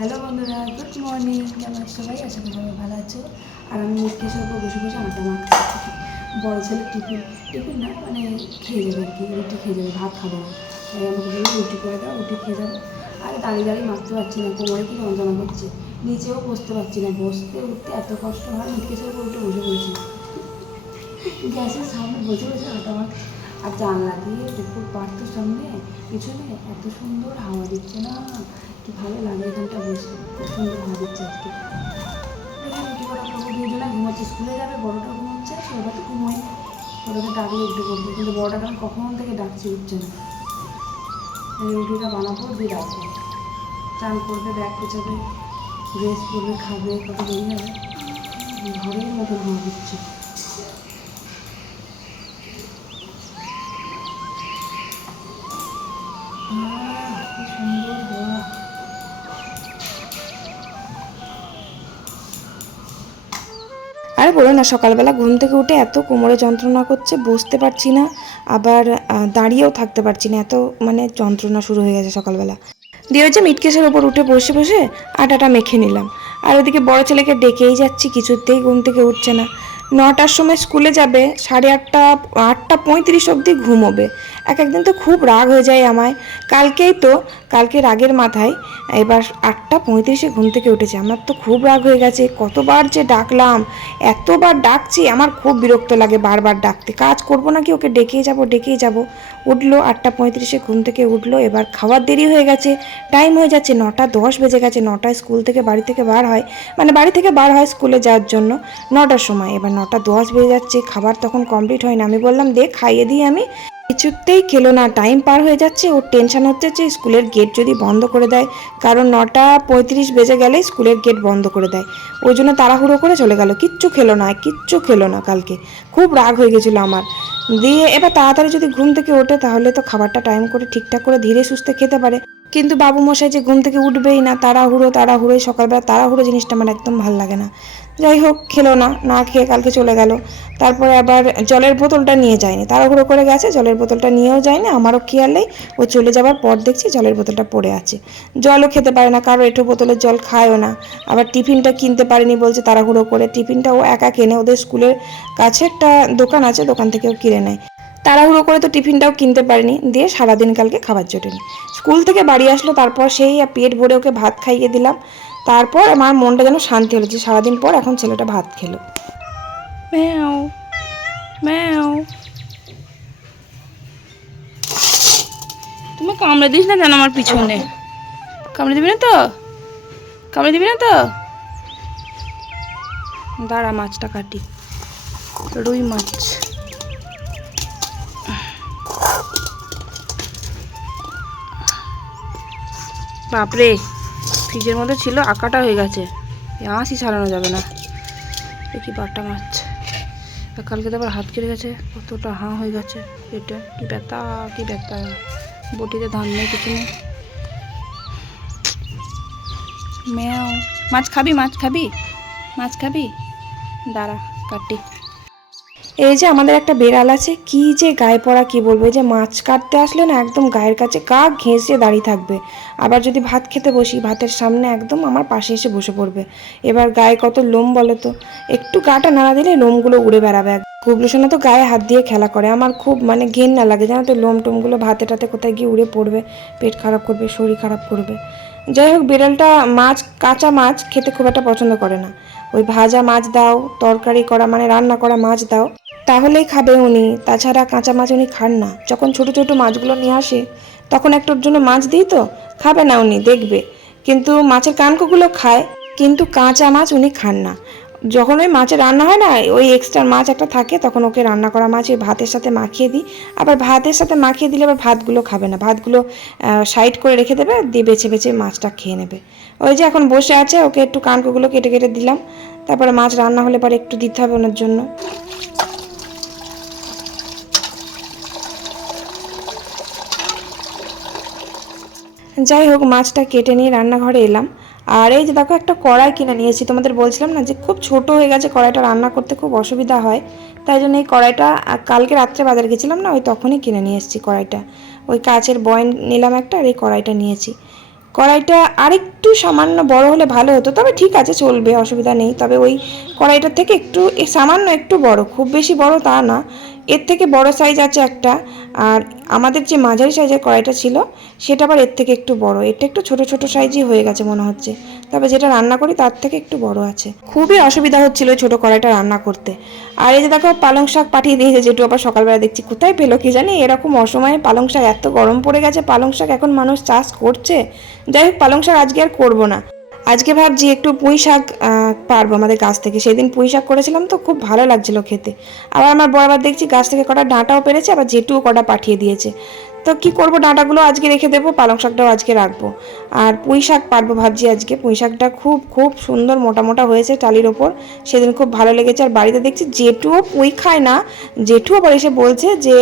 Hello বন্ধুরা, good morning. কেমন সবাই? আশা করি সবাই ভালো আছো। আর আমি মুখের উপর বসে বসে আটা মাখছি। বড় ছেলে টিফিন। টিফিন না মানে খেয়ে যাবে আর কি, রুটি খেয়ে যাবে, ভাত খাবে না। তাই আমাকে বলল, রুটি করে দাও, রুটি খেয়ে যাবে। আর দাঁড়িয়ে দাঁড়িয়ে মারতে পারছি না, কোমরে কি যন্ত্রণা করছে। নিচেও বসতে পারছি না, বসতে উঠতে এত কষ্ট হয় মুখের উপর উঠে বসে পড়েছি। গ্যাসের সামনে বসে বসে আটা মাখ আর জানলা দিয়ে দুপুর পারতো সামনে, পিছনে এত সুন্দর হাওয়া দিচ্ছে না। কি ভালো লাগে এখানটা খুব সুন্দর দিচ্ছে আজকে। দুজনে ঘুমাচ্ছে, স্কুলে যাবে, বড়টা ঘুমাচ্ছে ছোটটা তো ঘুমোয় ছোটকে ডাকলে একটু করবে কিন্তু বড়টা তখন কখন থেকে ডাকছে, উঠছে না। রুটিটা বানাবো, দিয়ে রাখব। চান করবে, ব্যাগ গোছাবে ড্রেস পরবে, খাবে, কত দেরি হবে ঘরের মতো হাওয়া দিচ্ছে আরে বলো না, সকালবেলা ঘুম থেকে উঠে এত কোমরে যন্ত্রণা করছে, বসতে পারছি না, আবার দাঁড়িয়েও থাকতে পারছি না, এত মানে যন্ত্রণা শুরু হয়ে গেছে সকালবেলা। দিয়ে হচ্ছে মিটকেসের ওপর উঠে বসে বসে আটাটা মেখে নিলাম। আর ওদিকে বড় ছেলেকে ডেকেই যাচ্ছি, কিছুতেই ঘুম থেকে উঠছে না। নটার সময় স্কুলে যাবে, সাড়ে আটটা আটটা পঁয়ত্রিশ অবধি ঘুমোবে। এক একদিন তো খুব রাগ হয়ে যায় আমায়। কালকেই তো, কালকে রাগের মাথায়, এবার আটটা পঁয়ত্রিশে ঘুম থেকে উঠেছে। আমার তো খুব রাগ হয়ে গেছে, কতবার যে ডাকলাম, এতবার ডাকছি, আমার খুব বিরক্ত লাগে বারবার ডাকতে। কাজ করব না কি ওকে ডেকেই যাব ডেকেই যাব। উঠল, আটটা পঁয়ত্রিশে ঘুম থেকে উঠল, এবার খাওয়ার দেরি হয়ে গেছে টাইম হয়ে যাচ্ছে নটা দশ বেজে গেছে, নটায় স্কুল থেকে বাড়ি থেকে বার হয় মানে বাড়ি থেকে বার হয় স্কুলে যাওয়ার জন্য, নটার সময়। এবার নটা দশ বেজে যাচ্ছে, খাবার তখন কমপ্লিট হয় না আমি বললাম, দে, খাইয়ে দিই আমি। কিছুতেই খেলো না। টাইম পার হয়ে যাচ্ছে ওর টেনশন হচ্ছে যে স্কুলের গেট যদি বন্ধ করে দেয়। কারণ নটা পঁয়ত্রিশ বেজে গেলে স্কুলের গেট বন্ধ করে দেয়। ওই জন্য তাড়াহুড়ো করে চলে গেল। কিচ্ছু খেলো না, কিচ্ছু খেলো না কালকে। খুব রাগ হয়ে গেছিল আমার। দিয়ে এবার তাড়াতাড়ি যদি ঘুম থেকে ওঠে, তাহলে তো খাবারটা টাইম করে ঠিকঠাক করে ধীরে সুস্থে খেতে পারে। কিন্তু বাবু মশাই যে ঘুম থেকে উঠবেই না, তাড়াহুড়ো তাড়াহুড়োই সকালবেলা তাড়াহুড়ো জিনিসটা আমার একদম ভালো লাগে না। যাই হোক, খেলো না না খেয়ে কালকে চলে গেল। তারপরে আবার জলের বোতলটা নিয়ে যায়নি। তাড়াহুড়ো করে গেছে, জলের বোতলটা নিয়েও যায়নি, আমারও খেয়াল নেই। ও চলে যাওয়ার পর দেখছি জলের বোতলটা পড়ে আছে। জলও খেতে পারে না, কারও এঁটো বোতলের জল খায়ও না। আবার টিফিনটা কিনতে পারেনি বলছে তাড়াহুড়ো করে। টিফিনটা ও একা কেনে ওদের স্কুলের কাছে একটা দোকান আছে, দোকান থেকেও কিনে নেয়। তাড়াহুড়ো করে তো টিফিনটাও কিনতে পারিনি, দিয়ে সারাদিন কালকে খাবার জোটেনি। স্কুল থেকে বাড়ি আসলো, তারপর সেই পেট ভরে ওকে ভাত খাইয়ে দিলাম। তারপর আমার মনটা যেন শান্তি হলো যে সারাদিন পর এখন ছেলেটা ভাত খেলো। ম্যাও ম্যাও। তুমি কামড়ে দিস না কেন আমার পিছনে? কামড়ে দিবি না তো? কামড়ে দিবি না তো? দাঁড়া, মাছটা কাটি। রুই মাছ। বাপরে, ফ্রিজের মধ্যে ছিল, আঁকাটা হয়ে গেছে। আঁশই ছাড়ানো যাবে না। দেখি বাটা মাছ। কালকে তো আবার হাত কেটে গেছে, কতটা হাঁ হয়ে গেছে। পেটে কি ব্যথা কি ব্যথা। বটিতে ধান নেই, কিছু নেই। ম্যাও। মাছ খাবি মাছ খাবি? মাছ খাবি? দাঁড়া কাটি এই যে আমাদের একটা বেড়াল আছে, কি যে গায়ে পড়া কি বলব? যে মাছ কাটতে আসলে না একদম গায়ের কাছে গা ঘেঁষে দাঁড়িয়ে থাকবে। আবার যদি ভাত খেতে বসি, ভাতের সামনে একদম আমার পাশে এসে বসে পড়বে। এবার গায়ে কত লোম বলো তো? একটু গাটা নাড়া দিলে লোমগুলো উড়ে বেড়াবে। গুবলু সোনা তো গায়ে হাত দিয়ে খেলা করে। আমার খুব মানে ঘেন্না লাগে, জানো তো লোম টোমগুলো ভাতে টাতে কোথায় গিয়ে উড়ে পড়বে? পেট খারাপ করবে, শরীর খারাপ করবে। যাই হোক, বিড়ালটা মাছ, কাঁচা মাছ খেতে খুব একটা পছন্দ করে না। ওই ভাজা মাছ দাও, তরকারি করা মানে রান্না করা মাছ দাও। তাহলেই খাবে উনি। তাছাড়া কাঁচা মাছ উনি খান না। যখন ছোট ছোট মাছগুলো নিয়ে আসে, তখন একটার জন্য মাছ দিই তো, খাবে না উনি, দেখবে। কিন্তু মাছের কানকোগুলো খায়, কিন্তু কাঁচা মাছ উনি খান না। যখন ওই মাছের রান্না হয় না, ওই এক্সট্রা মাছ একটা থাকে, তখন ওকে রান্না করা মাছ, ওই ভাতের সাথে মাখিয়ে দিই। আবার ভাতের সাথে মাখিয়ে দিলে আবার ভাতগুলো খাবে না। ভাতগুলো সাইড করে রেখে দেবে, দিয়ে বেছে বেছে মাছটা খেয়ে নেবে। ওই যে এখন বসে আছে, ওকে একটু কানকোগুলো কেটে কেটে দিলাম। তারপরে মাছ রান্না হলে পরে একটু দিতে হবে ওনার জন্য। যাই হোক, মাছটা কেটে নিয়ে রান্নাঘরে এলাম। আর এই যে দেখো, একটা কড়াই কিনে নিয়েছি। তোমাদের বলছিলাম না যে খুব ছোট হয়ে গেছে কড়াইটা, রান্না করতে খুব অসুবিধা হয়। তাই জন্য এই কড়াইটা কালকে রাত্রে বাজার গেছিলাম না, ওই তখনই কিনে নিয়ে এসেছি কড়াইটা। ওই কাচের বয়ন নিলাম একটা, আর এই কড়াইটা নিয়েছি। কড়াইটা আরেকটু সামান্য বড় হলে ভালো হতো, তবে ঠিক আছে, চলবে, অসুবিধা নেই। তবে ওই কড়াইটার থেকে একটু সামান্য একটু বড়, খুব বেশি বড় তা না। এর থেকে বড় সাইজ আছে একটা, আর আমাদের যে মাঝারি সাইজের কড়াইটা ছিল, সেটা আবার এর থেকে একটু বড়। এটা একটু ছোট ছোট সাইজই হয়ে গেছে মনে হচ্ছে। তবে যেটা রান্না করি, তার থেকে একটু বড় আছে। খুবই অসুবিধা হচ্ছিল ছোট কড়াইটা রান্না করতে। আর এই যে দেখো, পালং শাক পাঠিয়ে দিয়েছে যেটু আবার সকালবেলা দেখছি, কোথায় পেল কি জানি? এরকম অসময়ে পালং শাক এত গরম পড়ে গেছে, পালং শাক এখন মানুষ চাষ করছে? যাই হোক, পালং শাক আজকে আর করব না। আজকে ভাবছি একটু পুঁই শাক পারব আমাদের গাছ থেকে। সেদিন পুঁই শাক করেছিলাম তো, খুব ভালো লাগছিল খেতে। আবার আমার বরাবর দেখছি গাছ থেকে কটা ডাঁটাও পেরেছে, আবার জেঠুও কটা পাঠিয়ে দিয়েছে। তো কি করব? ডাঁটাগুলো আজকে রেখে দেবো, পালং শাকটাও আজকে রাখব। আর পুঁই শাক পারব ভাবছি আজকে। পুঁই শাকটা খুব খুব সুন্দর মোটা মোটা হয়েছে টালির ওপর। সেদিন খুব ভালো লেগেছে। আর বাড়িতে দেখছি জেঠুও পুঁই খায় না। জেঠু আবার এসে বলছে যে,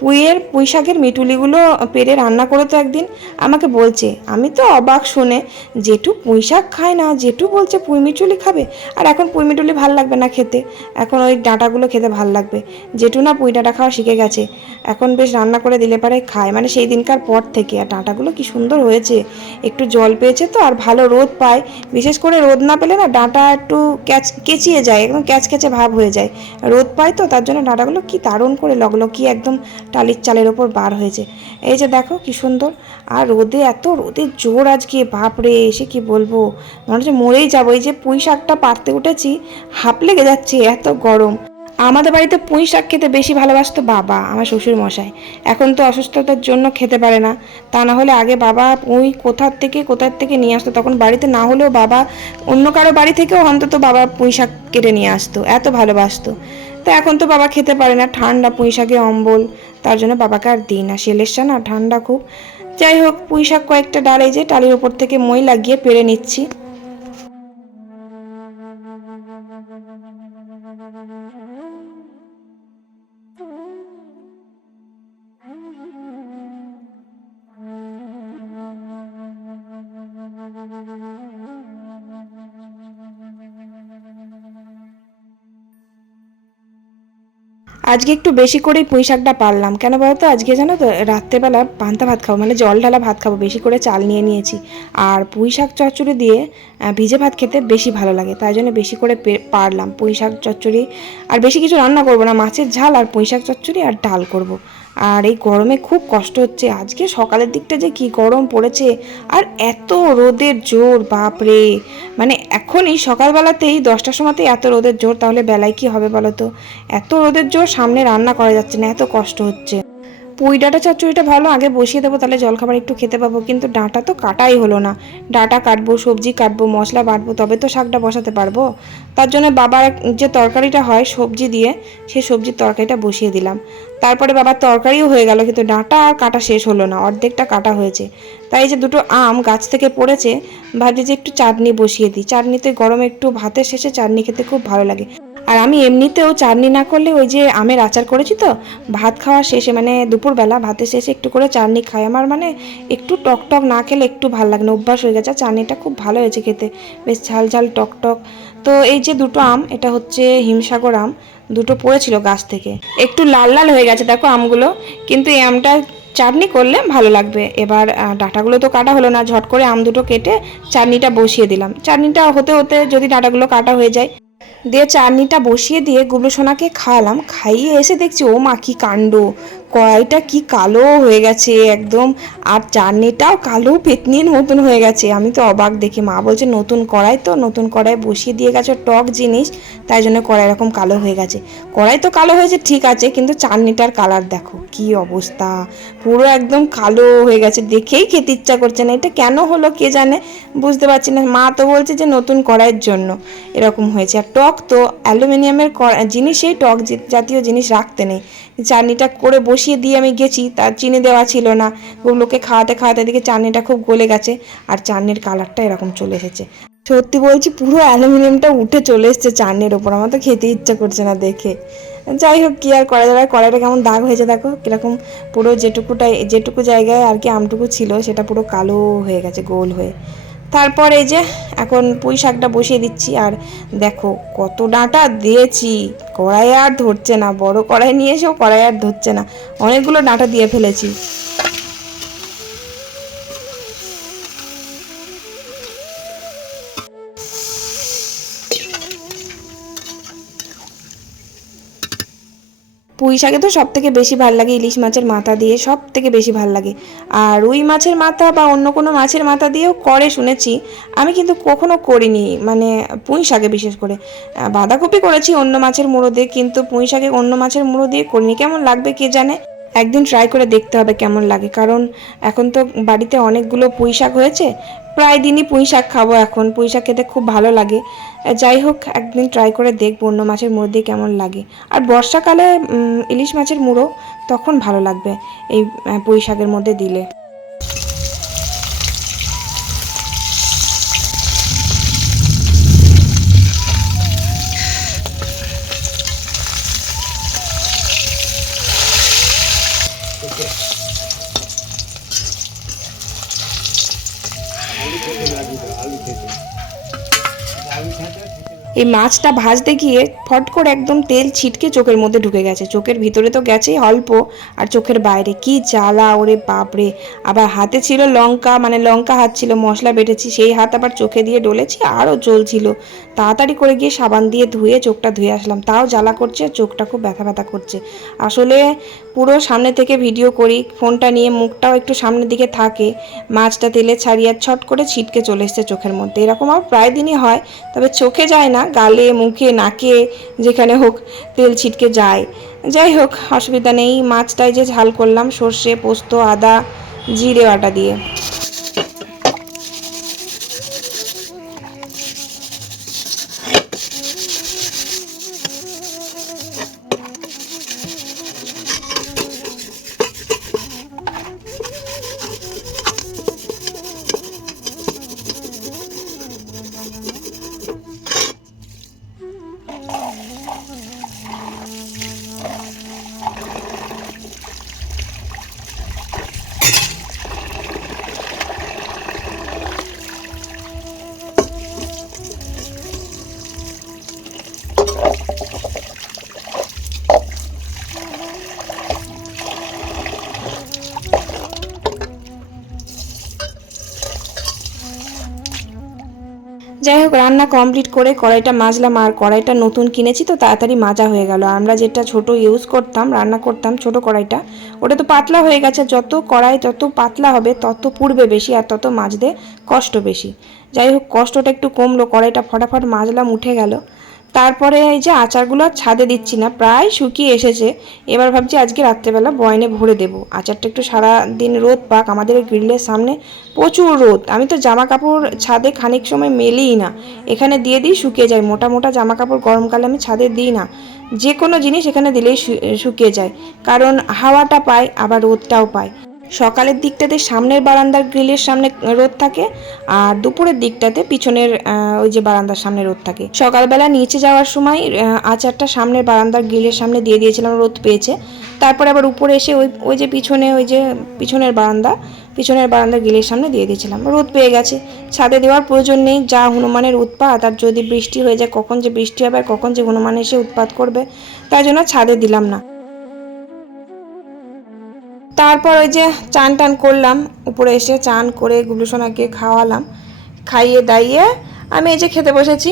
পুঁইয়ের, পুঁই শাকের মিটুলিগুলো পেরে রান্না করে তো একদিন। আমাকে বলছে, আমি তো অবাক শুনে, জেঠু পুঁই শাক খায় না। জেঠু বলছে পুঁই মিটুলি খাবে। আর এখন পুঁই মিটুলি ভালো লাগবে না খেতে। এখন ওই ডাঁটাগুলো খেতে ভালো লাগবে। জেঠু না পুঁই ডাঁটা খাওয়া শিখে গেছে। এখন বেশ রান্না করে দিলে পারে খায়। মানে সেই দিনকার পর থেকে। আর ডাঁটাগুলো কি সুন্দর হয়েছে। একটু জল পেয়েছে তো, আর ভালো রোদ পায়। বিশেষ করে রোদ না পেলে না ডাঁটা একটু ক্যাচ, কেচিয়ে যায়, একদম ক্যাচ ক্যাচে ভাব হয়ে যায়। রোদ পায় তো, তার জন্য ডাঁটাগুলো কি দারুণ করে লগলো কি একদম টালির চালের ওপর বার হয়েছে। এই যে দেখো কি সুন্দর। আর রোদে এত রোদের জোর আজকে, বাপরে, এসে কি বলব? মনে হচ্ছে মরেই যাব। এই যে পুঁই শাকটা পারতে উঠেছি হাঁপ লেগে যাচ্ছে এত গরম। আমাদের বাড়িতে পুঁই শাক খেতে বেশি ভালোবাসতো বাবা, আমার শ্বশুর মশাই। এখন তো অসুস্থতার জন্য খেতে পারে না। তা না হলে আগে বাবা পুঁই কোথার থেকে কোথার থেকে নিয়ে আসতো? তখন বাড়িতে না হলেও বাবা অন্য কারও বাড়ি থেকেও অন্তত বাবা পুঁই শাক কেটে নিয়ে আসতো, এত ভালোবাসতো। তো এখন তো বাবা খেতে পারে না, ঠান্ডা পুঁই শাকে অম্বল, তার জন্য বাবাকে আর দিই না সেলেসা না ঠান্ডা খুব। যাই হোক, পুঁই শাক কয়েকটা ডাল, এই যে টালির ওপর থেকে মই লাগিয়ে পেরে নিচ্ছি। আজকে একটু বেশি করেই পুঁই শাকটা পারলাম। কেন বলো তো? আজকে জানো তো, রাত্রেবেলা পান্তা ভাত খাব মানে জল ঢালা ভাত খাব, বেশি করে চাল নিয়ে নিয়েছি। আর পুঁই শাক চচ্চড়ি দিয়ে ভিজে ভাত খেতে বেশি ভালো লাগে, তাই জন্য বেশি করে পারলাম। পুঁই শাক চচ্চড়ি, আর বেশি কিছু রান্না করব না, মাছের ঝাল আর পুঁই শাক চচ্চড়ি আর ডাল করব। আর এই গরমে খুব কষ্ট হচ্ছে। আজকে সকালের দিকটা যে কি গরম পড়েছে, আর এত রোদের জোর, বাপরে! মানে এখনই সকালবেলাতেই, দশটার সময়তেই এত রোদের জোর, তাহলে বেলায় কি হবে বলো তো? এত রোদের জোর সামনে রান্না করা যাচ্ছে না, এত কষ্ট হচ্ছে। পুঁই ডাঁটা চচ্চড়িটা ভালো, আগে বসিয়ে দেবো, তাহলে জলখাবার একটু খেতে পাবো, কিন্তু ডাঁটা তো কাটাই হলো না। ডাঁটা কাটবো, সবজি কাটবো, মশলা বাটবো, তবে তো শাকটা বসাতে পারব। তার জন্য বাবার যে তরকারিটা হয় সবজি দিয়ে সেই সবজির তরকারিটা বসিয়ে দিলাম। তারপরে বাবার তরকারিও হয়ে গেল, কিন্তু ডাঁটা আর কাটা শেষ হলো না, অর্ধেকটা কাটা হয়েছে। তাই যে দুটো আম গাছ থেকে পড়েছে, ভাবছি যে একটু চাটনি বসিয়ে দিই। চাটনিতে গরমে একটু ভাতের শেষে চাটনি খেতে খুব ভালো লাগে। আর আমি এমনিতেও চাটনি না করলে ওই যে আমের আচার করেছি তো, ভাত খাওয়ার শেষে মানে দুপুরবেলা ভাতের শেষে একটু করে চাটনি খাই। আমার মানে একটু টক টক না খেলে একটু ভালো লাগে না, অভ্যাস হয়ে গেছে। চাটনিটা খুব ভালো হয়েছে খেতে, বেশ ঝাল ঝাল টক টক তো এই যে দুটো আম, এটা হচ্ছে হিমসাগর আম। দুটো পড়েছিল গাছ থেকে। একটু লাল লাল হয়ে গেছে দেখো আমগুলো, কিন্তু এই আমটা চাটনি করলে ভালো লাগবে। এবার ডাটাগুলো তো কাটা হলো না, ঝট করে আম দুটো কেটে চাটনিটা বসিয়ে দিলাম। চাটনিটা হতে হতে যদি ডাটাগুলো কাটা হয়ে যায়, দিয়ে চাটনিটা বসিয়ে দিয়ে গুবলু সোনাকে খাওয়ালাম। খাইয়ে এসে দেখছি ও মা কি কাণ্ড! কড়াইটা কি কালো হয়ে গেছে একদম। আর চাটনিটাও কালো পেতনির মতন হয়ে গেছে। আমি তো অবাক দেখি, মা বলছে, নতুন কড়াই তো, নতুন কড়াই বসিয়ে দিয়ে গেছে, টক জিনিস। তাই জন্য কড়াই এরকম কালো হয়ে গেছে। কড়াই তো কালো হয়েছে, ঠিক আছে, কিন্তু চাটনিটার কালার দেখো, কি অবস্থা। পুরো একদম কালো হয়ে গেছে, দেখেই খেতে ইচ্ছা করছে না। এটা কেন হলো কে জানে, বুঝতে পারছি না। মা তো বলছে যে, নতুন কড়াইয়ের জন্য। এরকম হয়েছে। আর টক তো, অ্যালুমিনিয়ামের জিনিসেই টক জাতীয় জিনিস রাখতে নেই। চাটনিটা করে বসিয়ে দিয়ে আমি গেছি, তার চিনি দেওয়া ছিল না। ওগুলোকে খাওয়াতে খাওয়াতে দিকে চাটনিটা খুব গলে গেছে আর চাটনির কালারটা এরকম চলে এসেছে। সত্যি বলছি, পুরো অ্যালুমিনিয়ামটা উঠে চলে এসেছে চাটনির ওপর। আমার তো খেতে ইচ্ছা করছে না দেখে। যাই হোক, কি আর করা যাবে? কড়াইটা কেমন দাগ হয়েছে দেখো। কীরকম পুরো যেটুকুটাই, যেটুকু জায়গায় আর কি আমটুকু ছিল, সেটা পুরো কালো হয়ে গেছে, গোল হয়ে। তারপর এই যে এখন পুঁই শাকটা বসিয়ে দিচ্ছি, আর দেখো কত ডাঁটা দিয়েছি। কড়াই আর ধরছে না, বড় কড়াই নিয়ে এসেও কড়াই আর ধরছে না। অনেকগুলো ডাঁটা দিয়ে ফেলেছি। পুঁই শাকে তো সব থেকে বেশি ভালো লাগে ইলিশ মাছের মাথা দিয়ে সব থেকে বেশি ভালো লাগে। আর রুই মাছের মাথা বা অন্য কোনো মাছের মাথা দিয়েও করে শুনেছি, আমি কিন্তু কখনো করিনি মানে পুঁই শাকে বিশেষ করে। বাঁধাকপি করেছি অন্য মাছের মুড়ো দিয়ে, কিন্তু পুঁই শাকে অন্য মাছের মুড়ো দিয়ে করিনি। কেমন লাগবে কে জানে? একদিন ট্রাই করে দেখতে হবে কেমন লাগে। কারণ এখন তো বাড়িতে অনেকগুলো পুঁই শাক হয়েছে, প্রায় দিনই পুঁই শাক খাব এখন। পুঁই শাক খেতে খুব ভালো লাগে। যাই হোক, একদিন ট্রাই করে দেখব অন্য মাছের মুড়ো দিয়ে কেমন লাগে। আর বর্ষাকালে ইলিশ মাছের মুড়ো তখন ভালো লাগবে এই পুঁই শাকের মধ্যে দিলে। এই মাছটা ভাজতে গিয়ে ফট করে একদম তেল ছিটকে চোখের মধ্যে ঢুকে গেছে। চোখের ভিতরে তো গেছেই অল্প আর চোখের বাইরে। কি জ্বালা, ওরে বাপরে। আবার হাতে ছিল লঙ্কা মানে লঙ্কা হাত ছিল, মশলা বেটেছি, সেই হাত আবার চোখে দিয়ে ডলেছি, আরও জ্বলছিল তাড়াতাড়ি করে গিয়ে সাবান দিয়ে ধুয়ে চোখটা ধুয়ে আসলাম। তাও জ্বালা করছে চোখটা খুব ব্যথা ব্যথা করছে। আসলে পুরো সামনে থেকে ভিডিও করি, ফোনটা নিয়ে মুখটাও একটু সামনের দিকে থাকে। মাছটা তেলে ছাড়িয়ে ছট করে ছিটকে চলে এসছে চোখের মধ্যে। এরকম আমার প্রায় দিনই হয়, তবে চোখে যায় না। গালে, মুখে, নাকে, যেখানে হোক তেল ছিটকে যায়। যাই হোক, অসুবিধা নেই। মাছটায় যে ঝাল করলাম, সর্ষে, পোস্ত, আদা, জিরে, বাটা দিয়ে। যাই হোক, রান্না কমপ্লিট করে কড়াইটা মাজলাম আর কড়াইটা নতুন কিনেছি তো তাড়াতাড়ি মাজা হয়ে গেল। আমরা যেটা ছোট ইউজ করতাম, রান্না করতাম ছোট কড়াইটা, ওটা তো পাতলা হয়ে গেছে। যত কড়াই তত পাতলা হবে, তত পুড়বে বেশি আর তত মাজতে কষ্ট বেশি। যাই হোক, কষ্টটা একটু কমলো, কড়াইটা ফটাফট মাজলাম, উঠে গেল। তারপরে এই যে আচারগুলো ছাদে দিচ্ছি না, প্রায় শুকিয়ে এসেছে। এবার ভাবছি আজকে রাত্রেবেলা বয়নে ভরে দেবো। আচারটা একটু সারা দিন রোদ পাক, আমাদের গ্রিলের সামনে প্রচুর রোদ। আমি তো জামা কাপড় ছাদে খানিক সময় মেলিই না। এখানে দিয়ে দিই, শুকিয়ে যায়। মোটা মোটা জামা কাপড় গরমকালে আমি ছাদে দিই না। যে কোনো জিনিস এখানে দিলেই শুকিয়ে যায়। কারণ হাওয়াটা পায়, আবার রোদটাও পায়। সকালের দিকটাতে সামনের বারান্দার গ্রিলের সামনে রোদ থাকে আর দুপুরের দিকটাতে পিছনের ওই যে বারান্দার সামনে রোদ থাকে। সকালবেলা নিচে যাওয়ার সময় আচারটা সামনের বারান্দার গ্রিলের সামনে দিয়ে দিয়েছিলাম, রোদ পেয়েছে। তারপরে আবার উপরে এসে ওই ওই যে পিছনে, ওই যে পিছনের বারান্দা, পিছনের বারান্দার গ্রিলের সামনে দিয়ে দিয়েছিলাম। রোদ পেয়ে গেছে। ছাদে দেওয়ার প্রয়োজন নেই, যা হনুমানের উৎপাত, আর যদি বৃষ্টি হয়ে যায়, কখন যে বৃষ্টি হবে আর কখন যে হনুমান এসে উৎপাত করবে তাই জন্য ছাদে দিলাম না। তারপর ওই যে চান টান করলাম, উপরে এসে চান করে গুলুসোনাকে খাওয়ালাম, খাইয়ে দাইয়ে আমি এই যে খেতে বসেছি,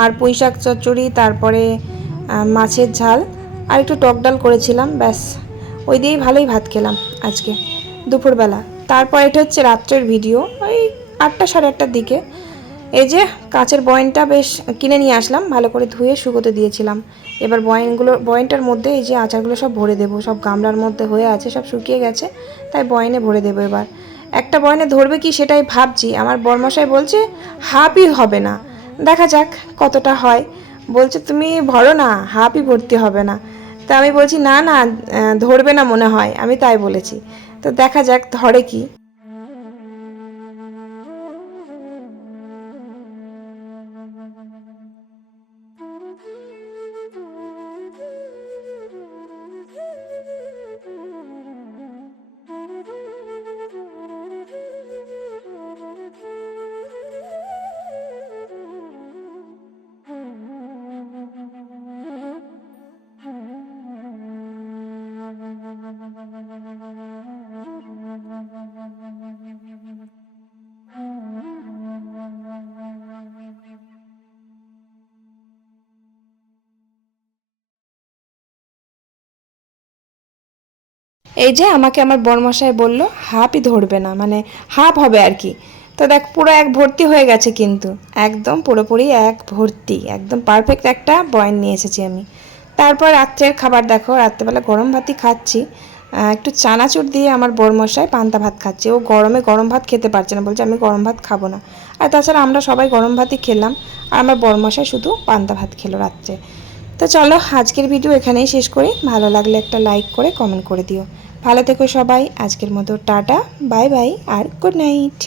আর পুঁই শাক চচ্চড়ি, তারপরে মাছের ঝাল, আর একটু টক ডাল করেছিলাম, ব্যাস, ওই দিয়েই ভালোই ভাত খেলাম আজকে, দুপুরবেলা। তারপর এটা হচ্ছে রাত্রের ভিডিও, ওই আটটা সাড়ে আটটার দিকে এই যে কাঁচের বয়েনটা বেশ কিনে নিয়ে আসলাম, ভালো করে ধুয়ে শুকোতে দিয়েছিলাম। এবার বয়েনগুলো, বয়েনটার মধ্যে এই যে আচারগুলো সব ভরে দেবো, সব গামলার মধ্যে হয়ে আছে, সব শুকিয়ে গেছে, তাই বয়েনে ভরে দেবো এবার। একটা বয়নে ধরবে কি সেটাই ভাবছি, আমার বরমশাই বলছে, হাফই হবে না। দেখা যাক কতটা হয়। বলছে, তুমি ভরো না, হাফই ভর্তি হবে না। তা আমি বলছি, না না ধরবে না মনে হয়। আমি তাই বলেছি। তো দেখা যাক ধরে কি। এই যে আমাকে আমার বরমশাই বলল হাফই ধরবে না মানে হাফ হবে আর কি। তো দেখ, পুরো এক ভর্তি হয়ে গেছে কিন্তু। একদম পুরোপুরি এক ভর্তি, একদম পারফেক্ট একটা বয়ান নিয়ে এসেছি আমি। তারপর রাত্রের খাবার দেখো, রাত্রেবেলা গরম ভাতই খাচ্ছি। একটু চানাচুর দিয়ে আমার বরমশাই পান্তা ভাত খাচ্ছে। ও গরমে গরম ভাত খেতে পারছে না, বলছে আমি গরম ভাত খাব না। আর তাছাড়া আমরা সবাই গরম ভাতই খেলাম, আর আমার বরমশাই শুধু পান্তা ভাত খেলো রাত্রে। তো চলো, আজকের ভিডিও এখানেই শেষ করি। ভালো লাগলে একটা লাইক করে কমেন্ট করে দিও। ভালো থেকো সবাই। আজকের মতো টাটা বাই বাই আর গুড নাইট।